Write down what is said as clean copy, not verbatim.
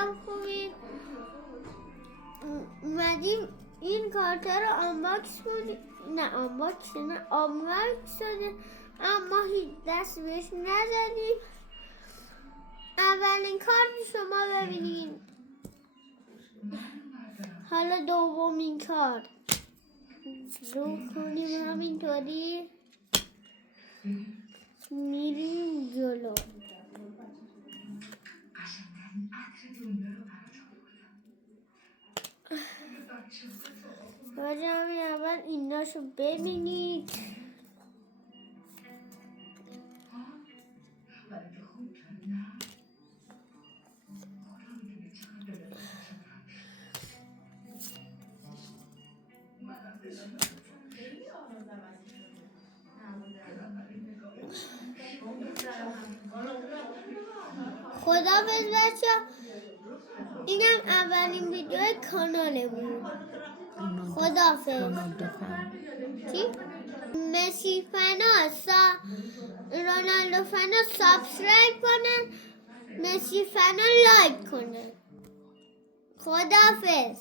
سلام خوبید. اومدیم این کارتا رو آنباکس کنیم. نه آنباکس نه آنباکس شده اما هیچ دست بهش نزدیم. اولین کارت شما ببینید. حالا دومین کارت رو کنیم همینطوری میریم جلو. باید همین اول ایناشو ببینید. خداحافظ بچه‌ها. اینم اولین ویدیو کانال بود. خداحافظ. چی؟ مسی فنا رونالدو فنا سابسکرایب کنن، مسی فنا لایک کنن. خداحافظ.